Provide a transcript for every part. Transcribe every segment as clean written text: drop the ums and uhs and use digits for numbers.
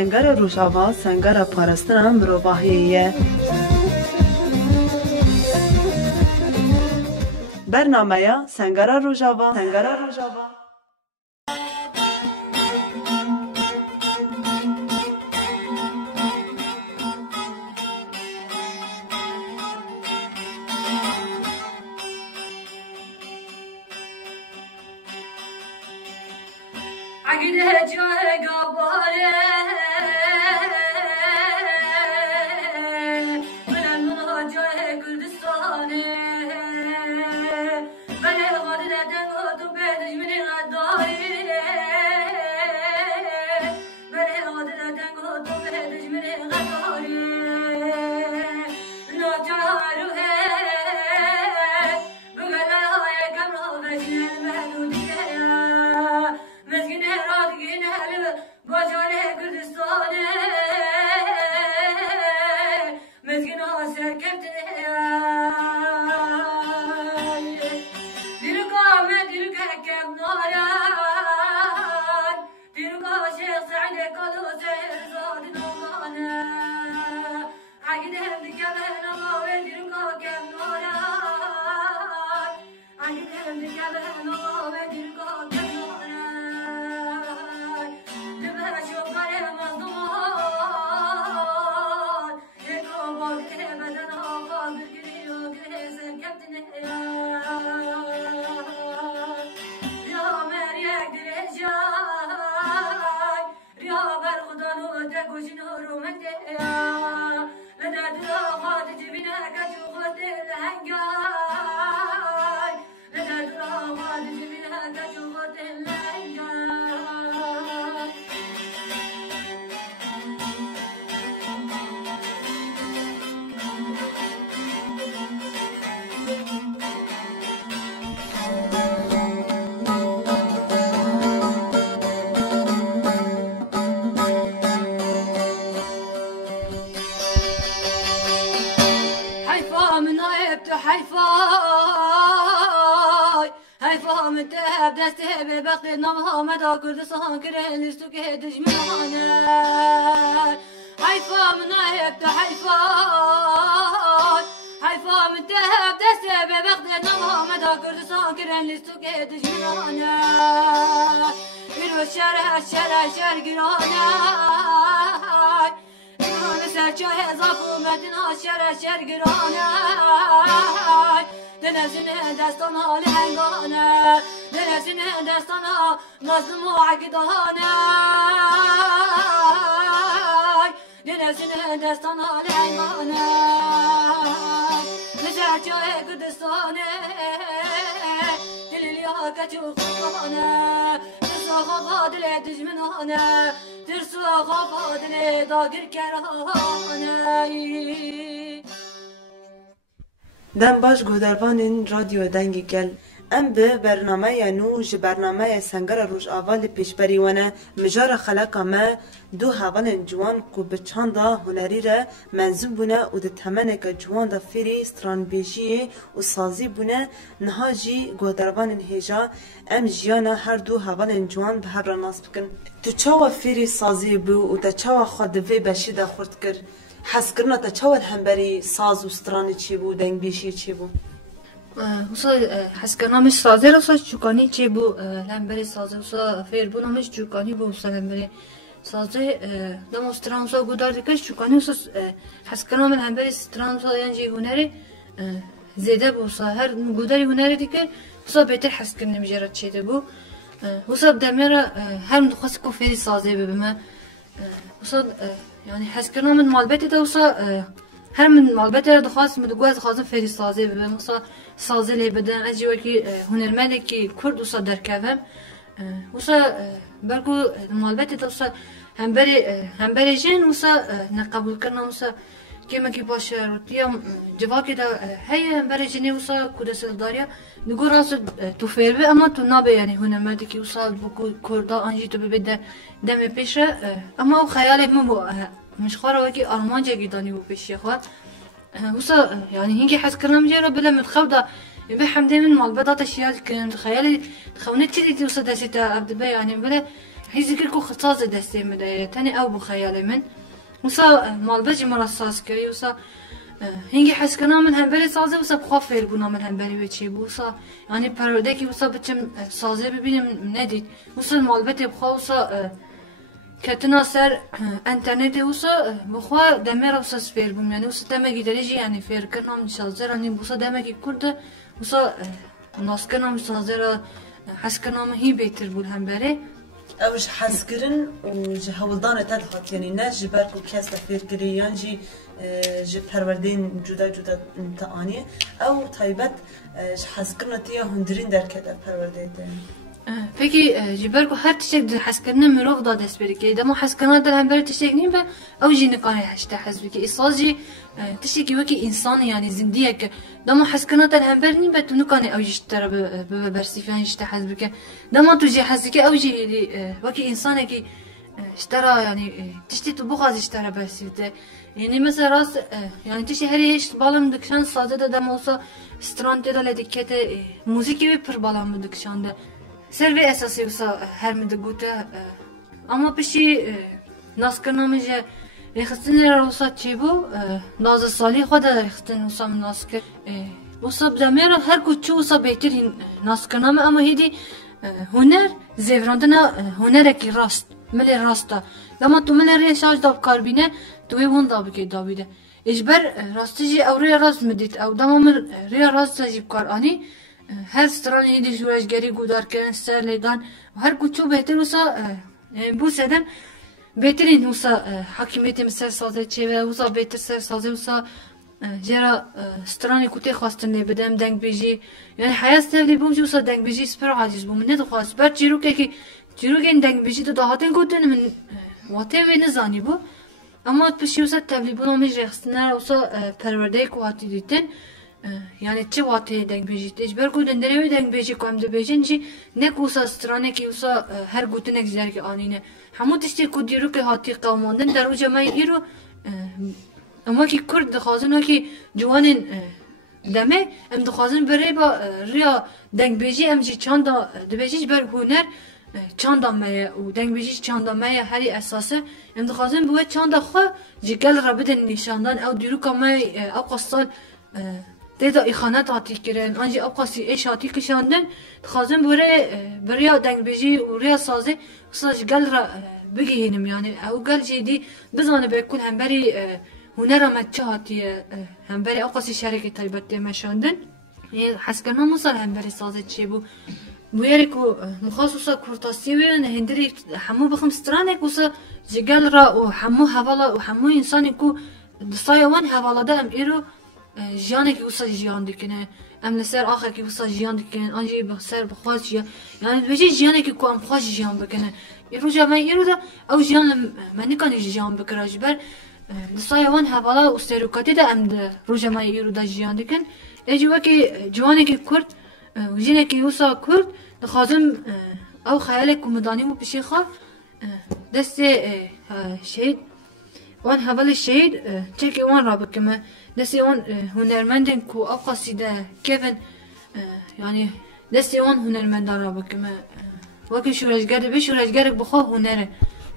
سنگر روژاوا سنگر پارستان مروباهیه. برنامه سنگر روژاوا حيفا من تهب دسته ببقت نمها مدى كردستان كرهن لستو كهدج من هانا حيفا من هبت حيفا من تهب دسته ببقت نمها مدى كردستان كرهن لستو كهدج من هانا إلو الشارع قرانا سرچه زاکو مدنا شر گرانه دنزین دستان حال هنگانه دنزین دستان مظلوم و عقدانه دنزین دستان حال هنگانه نسرچه کردستانه دلیلیا کچو خانه ترسا غادل دجمنانه ترسا غادل داگر کرانه دم باش گودروان رادیو دنگ گل ام به برنامه نو ج برنامه سنگر روش اول پیشبری ونه مجار خلقا ما دو حوال جوان کو به چاندا هنری را منظوم بونه و ده تمنه که جوان دا فیری سترانبیجی و سازی بونه نهاجی گودروان هجا ام جیانا هر دو حوال جوان به هر را ناس بکن تو چاوا فیری سازی بو و ده چاوا خودوی بشی دا خورد کر حس کرنا تا چاوال همبری ساز و سترانی چی بو دنگ بیشی چی بو وصا حس كنا مش صادر وصا چوكاني چه بو لمبري سازه وصا فير بو مش چوكاني بو وصا لمبري سازه دموستران وصا گودار دكش چوكاني وصا حس كنا من لمبري ستران وصا ينجي هنري زيده بو وصا هر گوداري هنري ديكر وصا بيتر حس كنا مجرد چه ده بو وصا بدميرا هر مدخص كو فيري سازه ببما وصا يعني حس كنا من مالبتي ده وصا هر من مالبته دخواست مدگوز خواستم فری سازی ببینم مثلا سازی لی بدن از جوری که هنرمندی که کرد وصل درکهم وصل برگو مالبته دوست هم بری جن وصل نقبول کردم وصل که من کی باشه روتیم جوابی دا هی هم بری جنی وصل کودسل داریا نگو راست تو فیر به اما تو نبی یعنی هنرمندی که وصل بکو کردا آنجی تو ببینه دم پیشه اما خیالی مو مش خارا وكي ألمانيا جداني وبيشي خوا وصا يعني هنجي حس كلام جرا بلا متخوضة به حمده من مالبات اشياء كان خيالي خونت كذي وصل دسته ابدا يعني بلا هي ذكر كو خصاص دستي مدايه تاني او بخيالي من وصا مالبجي مرصاص كي وصا هنگی حس کنم من هم بری سازه وصا بخافر بونم من هم بری بچی بوصا يعني پرورده کی وصا بچم سازه ببینم ندید وصا مالبت بخوا وصا كتنا سر انترنت وصا بخوا دمر وصا سفير بوم يعني وصا دمجي درجي يعني فير كنام شازر اني وصا دمجي كرد وصا ناس كنام شازر حس کنم هی بهتر بود هم بره اوش حس كرن وجه هولدان تدخل يعني ناس جبركو كاس تفكير كري يانجي جب پروردين جدا جدا تانية او تايبت حس كرنا تيا هندرين در كده پروردين پکی جبرکو هر تشک در حس کردن مروف داد است بری که دم حس کردن در هم بر تشک نیم به او جی نکانه هشته حس بی که اصلاجی تشکی وکی انسان یعنی زندیه که دم حس کردن در هم بر نیم به تو نکانه او جی تر به برسیفان هشته حس بی که دم تو جی حس که او جی وکی انسانه که اشترا يعني تشتي تبغى اشترا بس يعني مثلا راس يعني تشتي هري ايش بالام دكشان ساده ده موسا سترانت ده لدكته موسيقى بير بالام دكشان ده سربي اساسي وسا هر مدغوته اما بشي ناس كنامجه رخصتن روسا تشيبو ناز صالح خود رخصتن وسا ناس ك وسا بدمر هر كوچو وسا بهتر ناس كنام اما هدي هنر زيفراندنا هنرك راست ملي راستا لما تو ملي ريشاج داب كاربينه توي هون داب كي دابيده اجبر راستجي او ري راست مديت او دمام ري راست جيب كار اني هر سترانی هیچ جویشگری گودار کردن سر لیدان و هر کوچو بهتر وسا بو سدم بهترین وسا حکمیت مسر سازه چه و وسا بهتر سر سازه وسا جرا سترانی کوته خواستن نبودم دنگ بیجی یعنی حیات تبلی بوم جو وسا دنگ بیجی سپر عاجز بوم نه خواست بر جیرو که جیرو که دنگ بیجی تو دهاتن گودن من واته و نزانی بو اما پشی وسا تبلی بوم میج رخصتن وسا پرورده کوهاتی دیدن يعني تشي واتي دنگ بيجي تجبر كو دندري دنگ بيجي كم د بيجنجي نكوسا سترانه كي وسا هر گوتنك زرك انينه همو تشتي كو ديرو كي هاتي قوماندن درو جماي يرو اما كي كرد خازن كي جوانن دمه ام دخازن بري با ريا دنگ بيجي ام جي چاندا د بيجي بر هنر چاندا مايا و دنگ بيجي چاندا مايا هري اساسه ام دخازن بو چاندا خو جيگل رابط نشاندان او ديرو كماي او قصال دیتا ایخانت آتی کرن آنجی آبقاسی ایش آتی کشاندن خازن بریا دنگ بیجی و ریا سازه خصاش گل را بگیهنم یعنی او گل جیدی بزانه بکن هم بری هنر آمد چه آتی هم بری آبقاسی شرکت تایبت مشاندن حس کنم مصال هم بری سازه چه بو بویره که مخصوصا کورتاسی ویون هندری همو بخم سترانه که جگل را و همو حوالا و همو انسانی که دستای وان حوالا ده ام ایرو جیانی که وسط جیان دکنه ام لسر آخر که وسط جیان دکنه آنجی بسر بخواست جیان یعنی بچه جیانی که کوام خواست جیان بکنه ایرو جا من ایرو دا او جیان من نکنه جیان بکره جبر دستای وان حوالا و سروکاتی دا ام دا رو جا من ایرو دا جیان دکن ایجوا که جوانی که کرد و جیانی که وسط کرد دخوازم او خیال کمدانی مو پیشی خواه دست شهید وان حوال شهید چه وان را بکمه دستی اون هنرمندن کو آقاسیده کفن یعنی دستی اون هنرمندان را بکمه وکی شورشگرده به شورشگرک بخواه هنره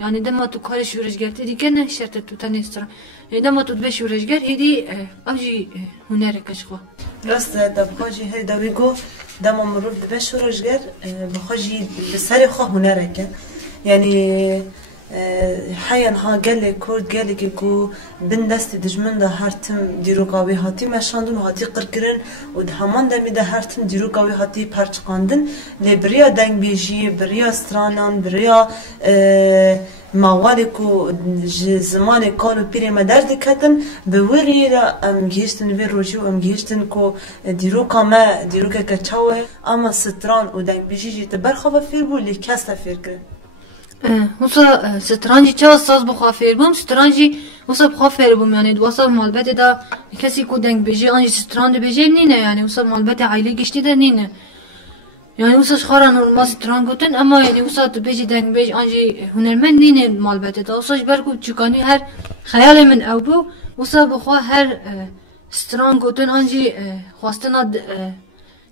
یعنی دما تو کار شورشگرده دیگه نه شرط تو تنیسترا دما تو به شورشگر هیدی اوجی هنره کشخوا راست دبخواجی هی دویگو دما مروف به شورشگر بخواجی بسر خواه هنره که یعنی حیان ها گله کرد گله که کو بن دست دجمن ده هر تم دیروگاوی هاتی مشاندن و هاتی قرکرن و ده همان دمی ده هر تم دیروگاوی هاتی پرچقاندن لبریا دنگ بیجی بریا استرانان بریا موالی کو زمان کانو پیری مدرد کتن به وری را ام گیشتن وی روجی و ام گیشتن کو دیروگا ما دیروگا کچاوه اما ستران و دنگ بیجی جیت برخواه فیر بو لی کس تفیر کرن وصا سترانجی چه ساز بخوافیر بوم سترانجی وصا بخوافیر بوم یعنی وصا مالبت دا کسی کو دنگ بیجی آنجی ستران بیجی نینه یعنی وصا مالبت عائله گشتی ده نینه یعنی وصا خارا نورمال ستران گوتن اما یعنی وصا بیجی دنگ بیج آنجی هنرمند نینه مالبت دا وصا برکو چکانی هر خیال من او بو وصا بخوا هر ستران گوتن آنجی خواستنا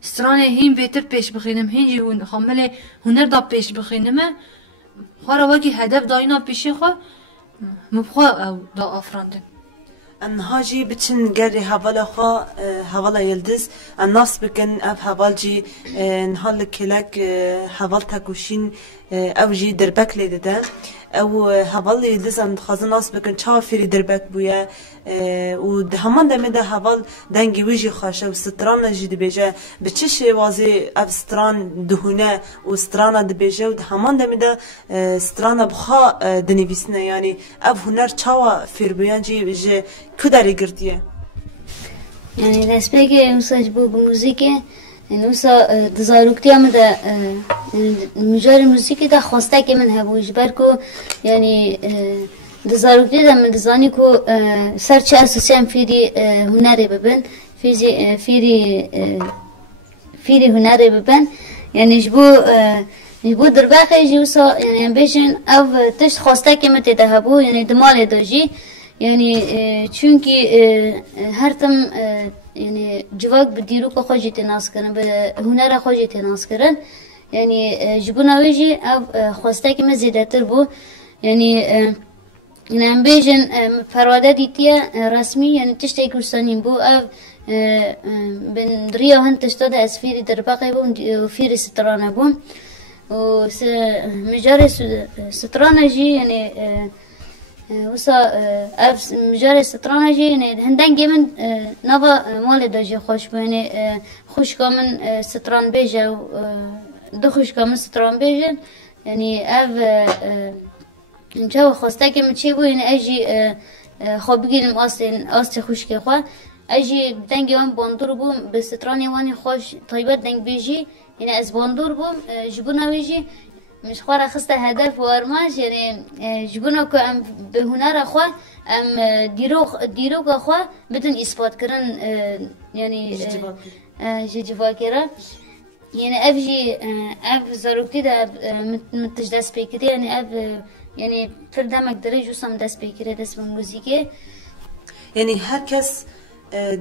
سترانه هین بهتر پیش بخینم هینجی خامل هنر دا پیش بخینم خواه وکی هدف داینا پیشی خواه مبخواه دا آفراندن انها جی بچن گری حوالا خوا حوالا یلدز الناس بکن اف حوال جی نحال کلک حوال تکوشین او جی دربک لیده ده او حوال یلدز ان خازن ناس بکن چا فیری دربک بویا و ده همان دمه ده حوال دنگی ویجی خواشه و ستران جی دبیجه به چه شوازی اف ستران دهونه و ستران دبیجه و ده همان دمه ده ستران بخوا دنویسنه یعنی اف هنر چاوا فیر بویان جی بجه کداری گردیه يعني دەستپێکی ئەوساج بۆ موزیکێ ئەوسا دزارۆکتیا مەدا مجاری موزیکێدا خواستەکی من هەبوو ji ber ku yani dizaroktiya de min dizanî ku ser çi asosiyan fîrî hunerê bibin fîrî hunerê bibin yani ji bo dirbexê jî wisa yani em bêjin ev tişt xwastekê min têde hebû yani di malê de jî yani çünkü her tam yani civak bir diyalog xoji tenas kirin be hunera xoji tenas kirin yani jibuna veji ev xwastek me zêdetir bû yani em bêjin perwade dîtiye resmî yani tiştekî kursanîn bû ev bin diriya hin tişta de ez fîrî derbaqê bûm û fîrî strana bûm û mijarê strana jî yani وسا اف مجال سترانه جي يعني هندن جيمن نوا مال دجي خوش بيني خوش كامن ستران بيجا دو خوش كامن ستران بيجن يعني اف جاو خواستك من شي بو يعني اجي خو بگیرم اصل خوش که خو اجي دنگ وان باندور بوم به ستران وانی خوش طيبت دنگ بيجي يعني از باندور بوم جبونا بيجي مش خوارا خسته هدف و ارماش يعني جبونا که ام به هنر خوا ام دیروگ خوا بدون اثبات کردن يعني جوا کرا يعني اف جي اف زاروكتي ده متجدس بكري يعني اف يعني فردمك درجو سم دس بكري دس موسيقى يعني herkes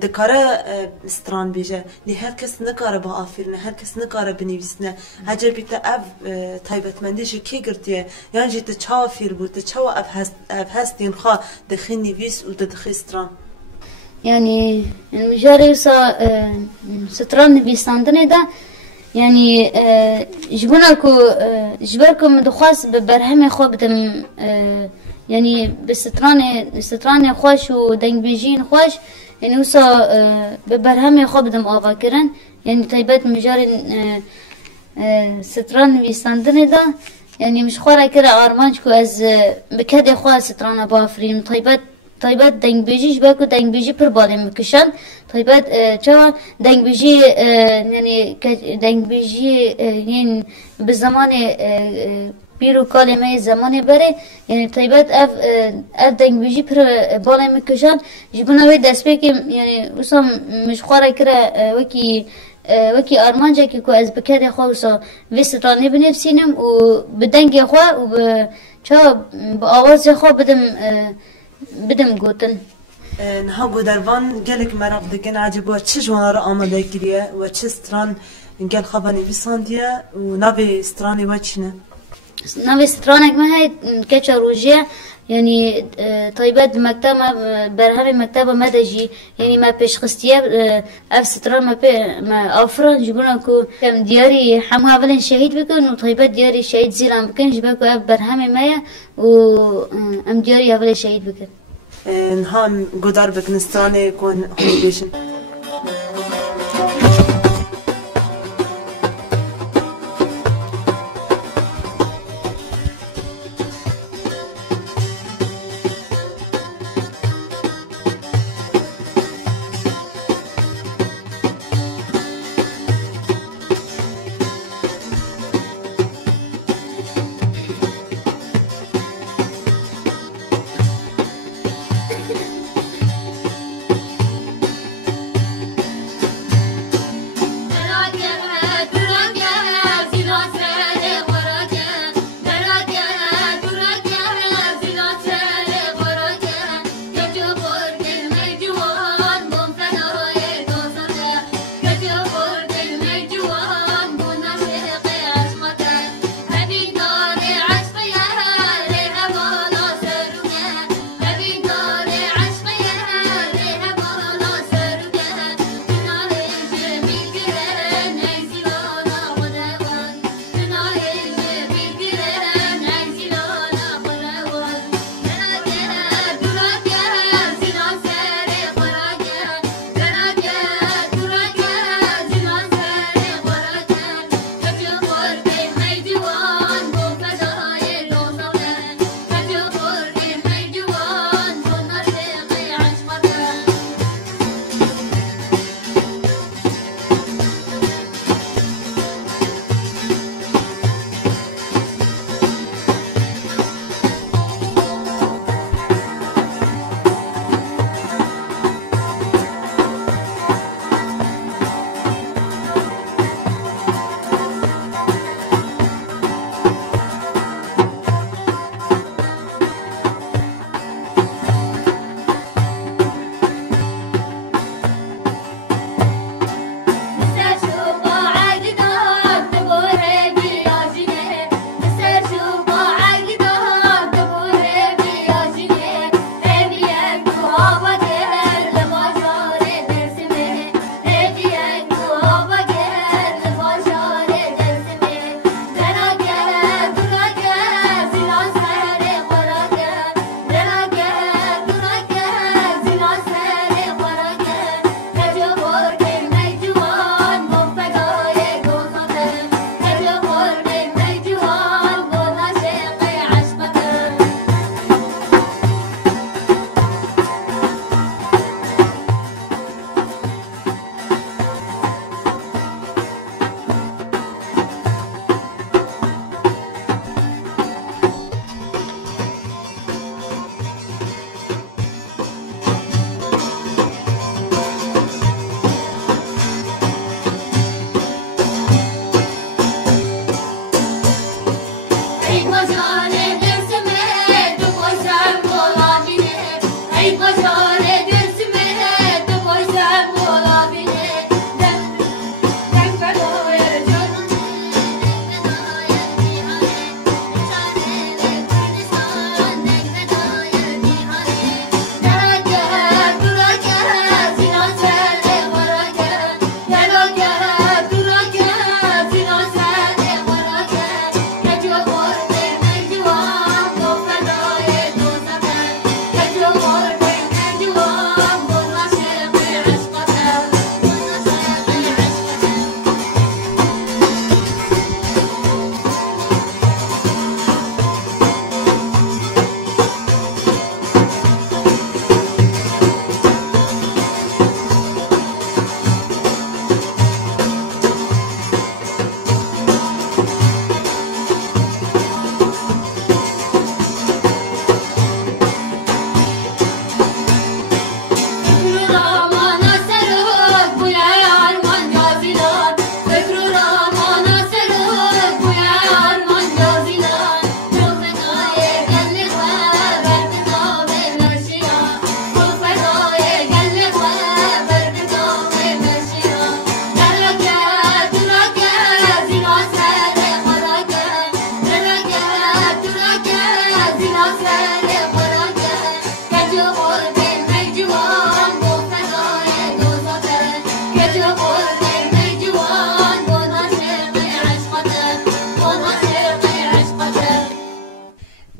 دکاره ستران بیجه لی هر کس نکاره با آفرینه هر کس نکاره بنویسنه هجر بیت اف تایبتمندیش کی گرتیه یعنی جیت چا فیر بود چا اف هستین خوا دخی نویس و دخی ستران يعني المجاري ستران نویساندنه ده يعني جبركو مدخواس ببرهمي خو بدم يعني بستران خوش و دنگ بيجين خوش يعني وصا ببرهمي خو بدم آوا كرن يعني طيبات مجاري ستران نویساندنه ده يعني مش خوارا كرا آرمانج كو از بكده خواه ستران بافرين طيبات دنگ بيجيش باكو دنگ بيجي پر بالي مكشن طيبات چا دنگ بيجي يعني دنگ بيجي يعني بزمان بیرو کلمه زمانی بره یعنی طیبت اف دنگ بیجی پر بالای مکشان جبنا وی دست بکیم یعنی وسام مش خواره کرا وکی آرمانجا که کو از بکده خو وسا وسترانه بنفسینم و بدنگ خو و چا با آواز خو بدم گوتن نها گودروان گلک مراق دکن عجبا چه جوانا را آماده کریه و چه ستران گل خوابانی بیساندیه و ناوی سترانی و چینه نوی سترانك ما هي كاتشا روجيا يعني طيبات مكتب برهام مكتب مدجي يعني ما بيش خستيا اف ستران ما افران جبنا كو دياري حمها بلن شهيد بكن وطيبات دياري شهيد زيلان بكن جبكو اف برهام مايا و ام دياري بلن شهيد بكن نهام قدر بكن ستراني كون هوني بيشن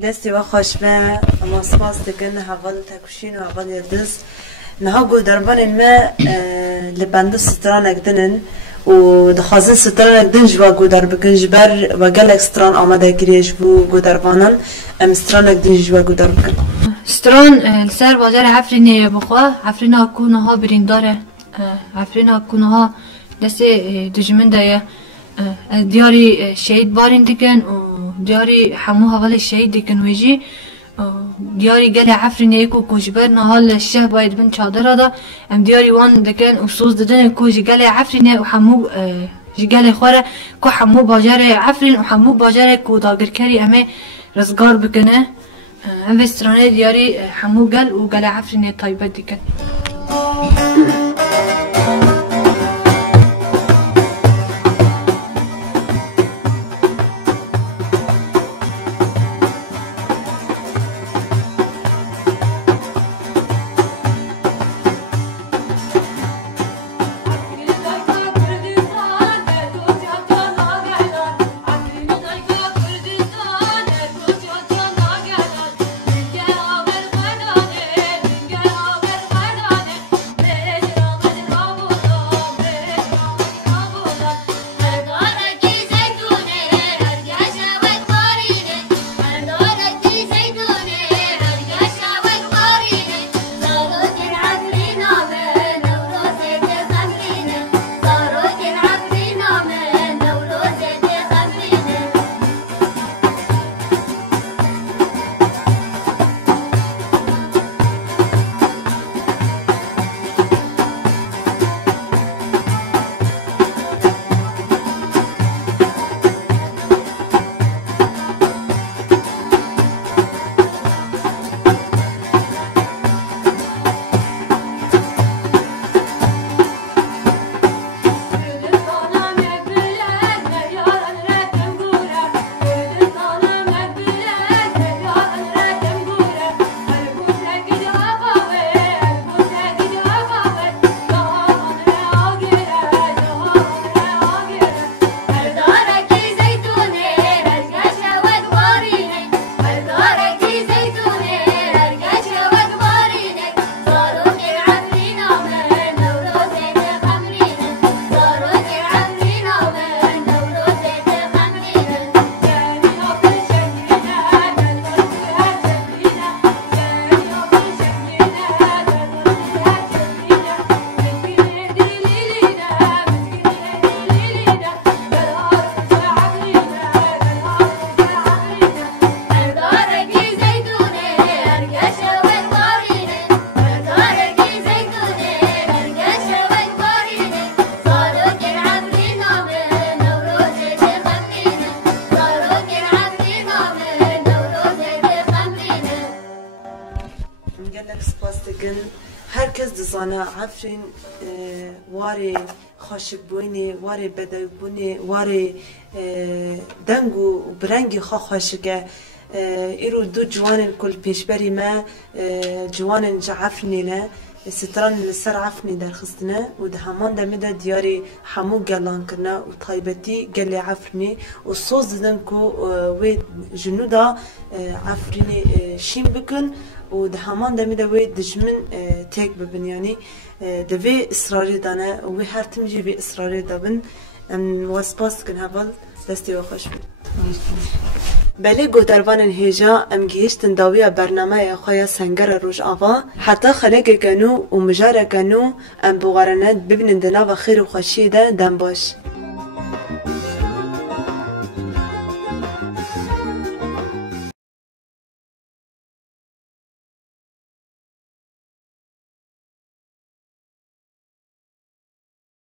دستی و خوش به اما سپاس دکن حوال تکوشین و حوال یدز نها گو دربان ما لبنده ستران اکدنن و دخوازن ستران اکدن جوا گو در بکن جبر و گل اکستران آمده گریش بو گو دربانن ام ستران اکدن جوا گو در بکن ستران لسر بازار حفرین بخوا حفرین اکونه ها برینداره حفرین اکونه ها دست دجمن دایه دیاری شهید بارین دیگن و دیاری همو حوال شهید دیگن ویجی دیاری گل عفرین ایکو کوجبر نهال شه باید بن چادر دا ام دیاری وان دیگن افسوس دادن کوج گل عفرین و همو گل خوره کو همو باجر عفرین و همو باجر کو داگرکری امه رزگار بکنه ام وسترانه دیاری همو گل و گل عفرین طایبه دیگن هرکس دزانه عفرین واره خاشک بوینه واره بدوی بونه واره دنگ و برنگی خاشکه ایرو دو جوان کل پیشبری ما جوان جعفرینه نه ستران لسر عفنی در خستنه و ده همان دمه ده دیاری همو گلان کرنه و طایبتی گل عفرینی و صوز دادن که و جنو دا عفرینی شیم بکن و ده همان دمه ده و دجمن تک ببین یعنی ده وی اصراری دانه و هر تمجی وی اصراری دابن واسپاس کن هول دستی و خوش بید بله گودروان هیجا ام گیشتن داوی برنامه خواه سنگر روش آوا حتی خلق گنو و مجار گنو ام بغارنت ببینن دنا و خیر و خوشی ده دم باش